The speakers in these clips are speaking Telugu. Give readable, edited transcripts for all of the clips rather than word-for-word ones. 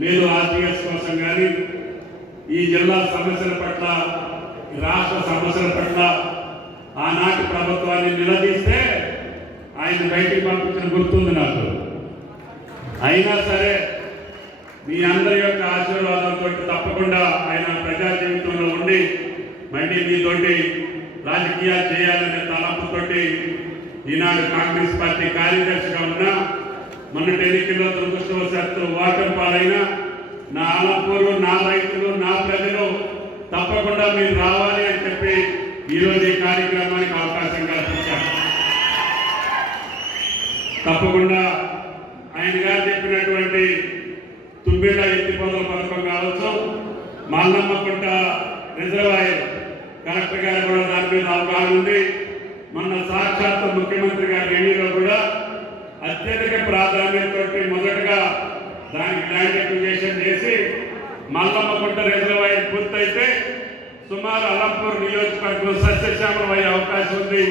లేదు ఆర్టీఎస్ కోసం కానీ ఈ జిల్లా సమస్యల పట్ల రాష్ట్ర సమస్యల పట్ల ఆనాటి ప్రభుత్వాన్ని నిలదీస్తే ఆయన బయటికి పంపించిన గుర్తుంది నాకు. అయినా సరే మీ అందరి యొక్క ఆశీర్వాదంతో తప్పకుండా ఆయన ప్రజా జీవితంలో ఉండి మళ్ళీ మీతోటి రాజకీయాలు చేయాలనే తలంపుతోటి ఈనాడు కాంగ్రెస్ పార్టీ కార్యదర్శిగా ఉన్నా మొన్నటి ఎన్నికల్లో దురదృష్టవశాత్తు ఓటమి పాలైన నా ఆలంపూరు, నా రైతులు, నా ప్రజలు తప్పకుండా మీరు రావాలి అని చెప్పి ఈరోజు ఈ కార్యక్రమానికి అవకాశం కల్పించారు. తప్పకుండా ఆయన గారు చెప్పినటువంటి తుమ్మిళ్ళ ఎత్తిపోతల పథకం కావచ్చు, మల్లమ్మకుంట రిజర్వాయర్ కలెక్టర్ గారు కూడా దాని మీద అవగాహన ఉంది. మొన్న సాక్షాత్ ముఖ్యమంత్రి గారి ఢిల్లీలో కూడా అత్యధిక ప్రాధాన్యతతో మొదటగా దానికి ల్యాండ్ అక్విజిషన్ చేసి మల్లమ్మకుంట రిజర్వాయర్ పూర్తయితే సుమారు అలంపూర్ నియోజకవర్గం సస్యశ్యామలం అయ్యే అవకాశం ఉంది.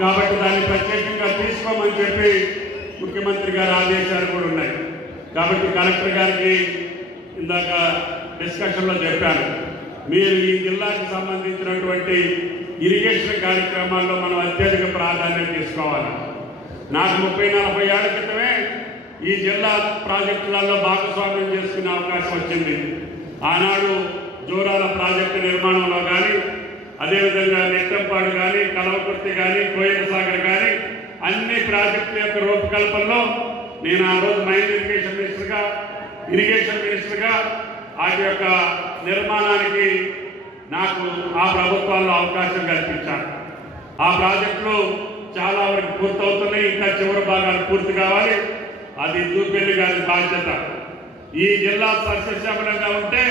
కాబట్టి దాన్ని ప్రత్యేకంగా తీసుకోమని చెప్పి ముఖ్యమంత్రి గారి ఆదేశాలు కూడా ఉన్నాయి. కాబట్టి కలెక్టర్ గారికి ఇందాక డిస్కషన్లో చెప్పాను, మీరు ఈ జిల్లాకు సంబంధించినటువంటి ఇరిగేషన్ కార్యక్రమాల్లో మనం అత్యధిక ప్రాధాన్యత తీసుకోవాలి. నాకు 30-40 ఏళ్ల క్రితమే ఈ జిల్లా ప్రాజెక్టులలో భాగస్వామ్యం చేసుకునే అవకాశం వచ్చింది. ఆనాడు జోరాల ప్రాజెక్టు నిర్మాణంలో కానీ, అదేవిధంగా నెట్టంపాడు కానీ, కలవకుర్తి కానీ, కోయిల సాగర్ కానీ అన్ని ప్రాజెక్టుల యొక్క రూపకల్పనలో నేను ఆ రోజు మైన్ ఇరిగేషన్ మినిస్టర్గా వాటి యొక్క నిర్మాణానికి నాకు ఆ ప్రభుత్వాల్లో అవకాశం కల్పించాను. ఆ ప్రాజెక్టులు చాలా వరకు పూర్తవుతున్నాయి, ఇంకా చివరి భాగాలు పూర్తి కావాలి. అది దూపెల్లి గారి బాధ్యత. ఈ జిల్లా సస్యశ్యామలంగా ఉంటే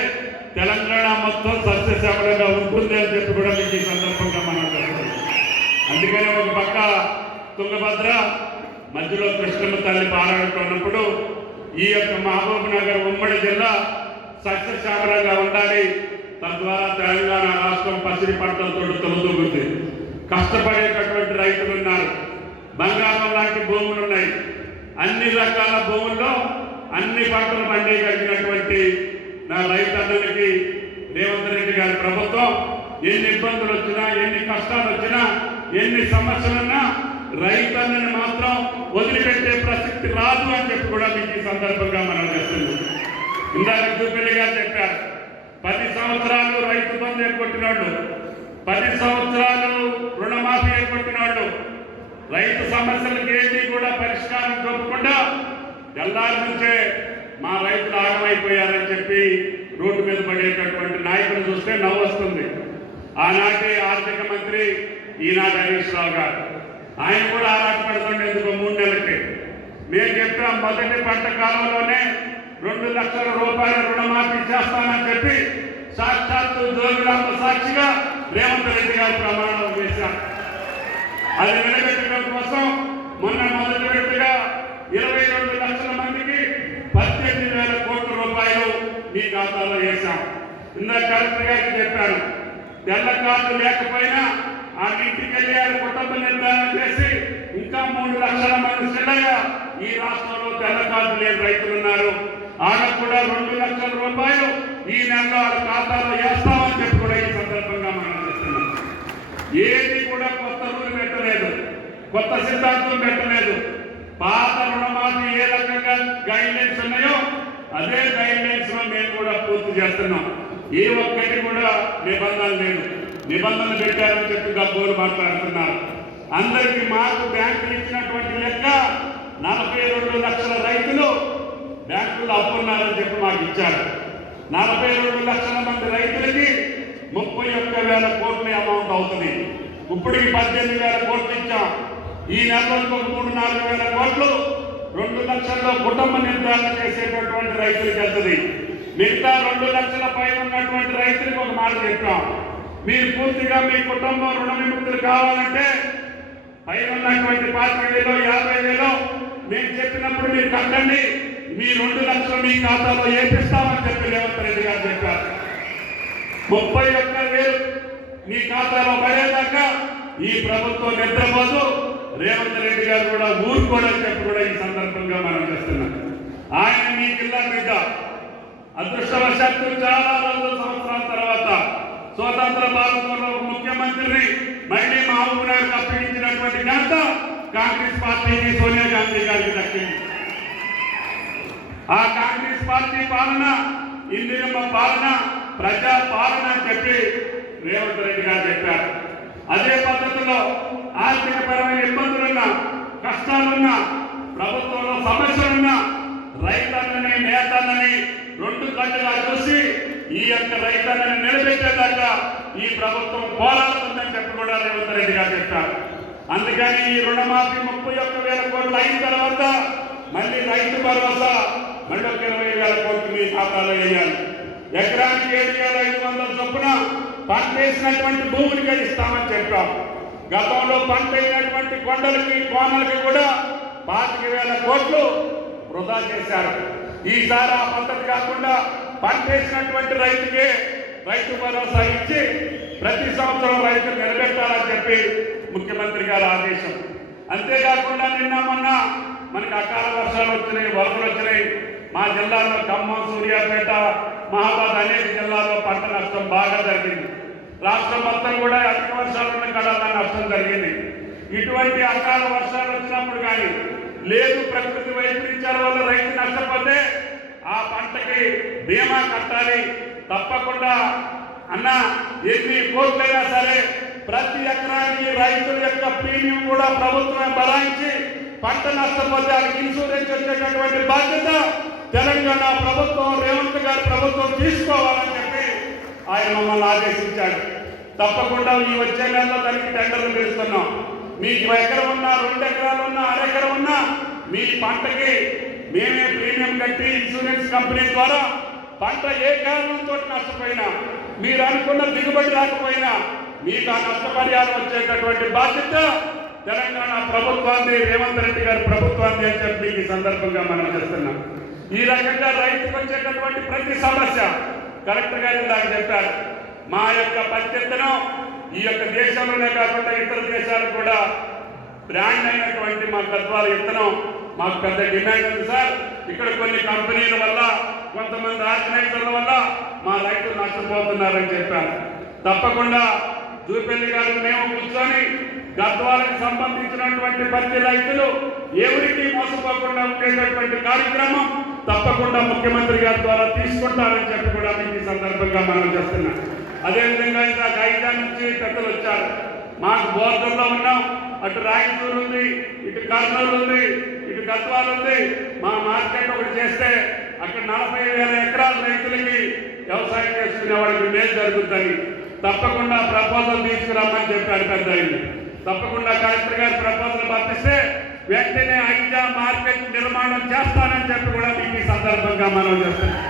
తెలంగాణ మొత్తం సస్యశ్యామలంగా ఉంటుంది అని చెప్పి కూడా మీకు ఈ సందర్భంగా మనం చేస్తాం. అందుకని ఒక పక్క తుంగభద్ర, మధ్యలో కృష్ణమ్మ తల్లి పారాడుతున్నప్పుడు ఈ యొక్క మహబూబ్ నగర్ ఉమ్మడి జిల్లా సస్యశ్యామలంగా ఉండాలి. తద్వారా తెలంగాణ రాష్ట్రం పసిడి పంటలతో తొలదూగుతుంది. కష్టపడేటటువంటి రైతులు ఉన్నారు, బంగారం లాంటి భూములు ఉన్నాయి. అన్ని రకాల భూముల్లో అన్ని పంటలు పండించగలిగినటువంటి నా రైతన్నలకి రేవంత్ రెడ్డి గారి ప్రభుత్వం ఎన్ని ఇబ్బందులు వచ్చినా, ఎన్ని కష్టాలు వచ్చినా, ఎన్ని సమస్యలున్నా రైతన్నని మాత్రం వదిలిపెట్టే ప్రసక్తి రాదు అని చెప్పి కూడా మీకు ఈ సందర్భంగా మనం చేస్తున్నాం. ఇందాక దూపెల్లి గారు చెప్పారు, 10 సంవత్సరాలు రైతు బంధు ఎగ్గొట్టినాడు, 10 సంవత్సరాలు రుణమాఫీ ఎగ్గొట్టినాడు. రైతు సమస్యలకు ఏమీ కూడా పరిష్కారం చూపకుండా తెల్లారి నుంచే మా రైతులు ఆగమైపోయారని చెప్పి రోడ్డు మీద పడేటటువంటి నాయకులు చూస్తే నవ్వు వస్తుంది. ఆనాటి ఆర్థిక మంత్రి ఈనాటి హరీష్ రావు గారు, ఆయన కూడా ఆరాటపడుతుండే ఎందుకు 3 నెలలకి. మేము చెప్పాం మొదటి పంట కాలంలోనే 2 లక్షల రూపాయల రుణమాఫీ చేస్తానని చెప్పి సాక్షాత్తు జోగులాంబ సాక్షిగా రేవంత్ రెడ్డి గారు ప్రమాణం చేశారు. అది నిలబెట్టడం కోసం మొన్న మొదటి విడతగా 22 లక్షల మందికి 18,000 కోట్ల రూపాయలు మీ ఖాతాలో వేశాం. ఇందాక కలెక్టర్ గారికి చెప్పాను, తెల్ల కార్డు లేకపోయినా ఆ ఇంటికి వెళ్ళి ఆ కుటుంబ నిర్ధారణ చేసి ఇంకా 3 లక్షల మంది చిల్లగా ఈ రాష్ట్రంలో తెల్ల కార్డు లేని రైతులు ఉన్నారు. వాళ్ళకు కూడా 2 లక్షల రూపాయలు ఈ నెలలో వాళ్ళ ఖాతాలో వేస్తామని చెప్పి కూడా ఈ సందర్భంగా మనం చేస్తున్నాం. ఏది కూడా కొత్త రూలు పెట్టలేదు, కొత్త సిద్ధాంతం పెట్టలేదు. పాత రుణమాఫీ ఏ రకంగా గైడ్ లైన్స్ ఉన్నాయో అదే గైడ్ లైన్స్ లో మేము కూడా పూర్తి చేస్తున్నాం. ఏ ఒక్కటి కూడా నిబంధన లేదు. నిబంధనలు పెట్టారని చెప్పి డబ్బులు మాట్లాడుతున్నారు. అందరికీ మాకు బ్యాంకులు ఇచ్చినటువంటి లెక్క 42 లక్షల రైతులు బ్యాంకుల్లో అప్పున్నారని చెప్పి మాకు ఇచ్చారు. 42 లక్షల మంది రైతులకి 31,000 కోట్ల అమౌంట్ అవుతుంది. ఇప్పటికి 18,000 కోట్లు ఇచ్చాం. ఈ నెలలో 3-4 వేల కోట్లు 2 లక్షల్లో కుటుంబ నిర్ధారణ చేసేటటువంటి రైతులకు వెళ్తుంది. మిగతా 2 లక్షల పైన ఉన్నటువంటి రైతులకు ఒక మాట చెప్పాం, మీరు పూర్తిగా మీ కుటుంబం రుణ విముక్తులు కావాలంటే పైన ఉన్నటువంటి 25,000, 50,000 మేము చెప్పినప్పుడు మీరు కట్టండి, మీ 2 లక్షలు మీ ఖాతాలో వేపిస్తామని చెప్పి రేవంత్ రెడ్డి గారు చెప్పారు. 31,000 మీ ఖాతాలో పడేదాకా ఈ ప్రభుత్వం నిద్రపోదు. రేవంత్ రెడ్డి గారు కూడా ఊరుకోవడం చెప్పి కూడా ఈ సందర్భంగా మనం చేస్తున్నాం. ఆయన మీ జిల్లా మీద అదృష్టవశాత్తు చాలా రోజుల సంవత్సరాల తర్వాత స్వతంత్ర భారతంలో ఒక ముఖ్యమంత్రిని మళ్ళీ మహబూబ్నగర్ అప్పగించినటువంటి ఘనత కాంగ్రెస్ పార్టీకి సోనియా గాంధీ గారికి దక్కింది. ఆ కాంగ్రెస్ పార్టీ పాలన ఇందిరమ్మ పాలన ప్రజా పాలన అని చెప్పి రేవంత్ రెడ్డి గారు చెప్పారు. అదే పద్ధతిలో ఆర్థికపరమైన ఇబ్బందులున్నా కష్టాలున్నా ప్రభుత్వంలో సమస్యలున్నా రైతన్నని నేతన్నని రెండు కళ్ళుగా చూసి ఈ యొక్క రైతన్నని నిలబెట్టేదాకా ఈ ప్రభుత్వం పోరాడుతుందని చెప్పి కూడా రేవంత్ రెడ్డి గారు చెప్పారు. అందుకని ఈ రుణమాఫీ 31,000 కోట్లు అయిన తర్వాత మళ్ళీ రైతు భరోసా మళ్ళీ 20,000 కోట్లు మీ ఖాతాలో వేయాలి. ఎకరానికి 7,500 చొప్పున పంట వేసినటువంటి భూములకే ఇస్తామని చెప్పాం. గతంలో పంట అయినటువంటి కొండలకి కోనలకి కూడా 25,000 కోట్లు వృధా చేశారు. ఈసారి ఆ పద్ధతి కాకుండా పంట వేసినటువంటి రైతుకే రైతు భరోసా ఇచ్చి ప్రతి సంవత్సరం రైతు నిలబెట్టాలని చెప్పి ముఖ్యమంత్రి గారి ఆదేశం. అంతేకాకుండా నిన్న మొన్న మనకి అకాల వర్షాలు వచ్చినాయి, వరదలు వచ్చినాయి. మా జిల్లాలో ఖమ్మం, సూర్యాపేట, మహాబాద్ అనేక జిల్లాల్లో పంట నష్టం బాగా జరిగింది. రాష్ట్రం మొత్తం కూడా అధిక వర్షాలు ఉన్న కడాల నష్టం జరిగింది. ఇటువంటి అకాల వర్షాలు వచ్చినప్పుడు కానీ లేదు ప్రకృతి వైపరీత్యాల వల్ల రైతు నష్టపోతే ఆ పంటకి బీమా కట్టాలి. తప్పకుండా అన్న ఎన్ని కోట్లైనా సరే ప్రతి ఎకరానికి రైతుల యొక్క ప్రీమియం కూడా ప్రభుత్వమే భరాయించి పంట నష్టపోతే వాళ్ళకి ఇన్సూరెన్స్ వచ్చేటటువంటి బాధ్యత తెలంగాణ ప్రభుత్వం రేవంత్ గారి ప్రభుత్వం తీసుకోవాలని చెప్పి ఆయన మమ్మల్ని ఆదేశించాడు. తప్పకుండా ఈ వచ్చే నెలలో దానికి టెండర్లు పిలుస్తున్నాం. మీకు ఎకరం ఉన్నా 2 ఎకరాలు ఉన్నా అరెకరం ఉన్నా మీ పంటకి మేమే ప్రీమియం కట్టి ఇన్సూరెన్స్ కంపెనీ ద్వారా పంట ఏ కారణంతో నష్టపోయినా మీరు అనుకున్న దిగుబడి రాకపోయినా మీకు ఆ నష్టపరిహారం వచ్చేటటువంటి బాధ్యత తెలంగాణ ప్రభుత్వాన్ని రేవంత్ రెడ్డి గారి ప్రభుత్వాన్ని అని చెప్పి ఈ సందర్భంగా మనం చేస్తున్నాం. ఈ రకంగా రైతుకు వచ్చేటటువంటి ప్రతి సమస్య కలెక్టర్ గారు ఇందాక చెప్పారు. మా యొక్క పద్ధతిను ఈ యొక్క దేశంలోనే కాకుండా ఇతర దేశాలకు కూడా బ్రాండ్ అయినటువంటి మా గద్వాల విత్తనం మాకు పెద్ద డిమాండ్ ఉంది సార్. ఇక్కడ కొన్ని కంపెనీల వల్ల కొంతమంది ఆర్గనైజర్ల వల్ల మా రైతులు నష్టపోతున్నారని చెప్పారు. తప్పకుండా జూపల్లి గారు మేము కూర్చొని గద్వాలకు సంబంధించినటువంటి ప్రతి రైతులు ఎవరికి మోసపోకుండా ఉండేటటువంటి కార్యక్రమం తప్పకుండా ముఖ్యమంత్రి గారి ద్వారా తీసుకుంటారని చెప్పి కూడా మీకు ఈ సందర్భంగా మనం చేస్తున్నాం. అదేవిధంగా ఇంకా ఐదా నుంచి పెద్దలు వచ్చారు. మాకు బోర్డర్లో ఉన్నాం, అటు రాయచూరు ఉంది, ఇటు కర్నూలు ఉంది, ఇటు గద్వాల ఉంది. మా మార్కెట్ ఒకటి చేస్తే అక్కడ 40,000 ఎకరాల రైతులకి వ్యవసాయం చేసుకునే వాడికి మేలు జరుగుతుంది. తప్పకుండా ప్రపోజల్ తీసుకురామని చెప్పారు పెద్ద. తప్పకుండా కలెక్టర్ గారి ప్రపోజల్ పంపిస్తే వెంటనే ఐజా మార్కెట్ నిర్మాణం చేస్తానని చెప్పి కూడా మీకు ఈ సందర్భంగా మనం చేస్తున్నాం.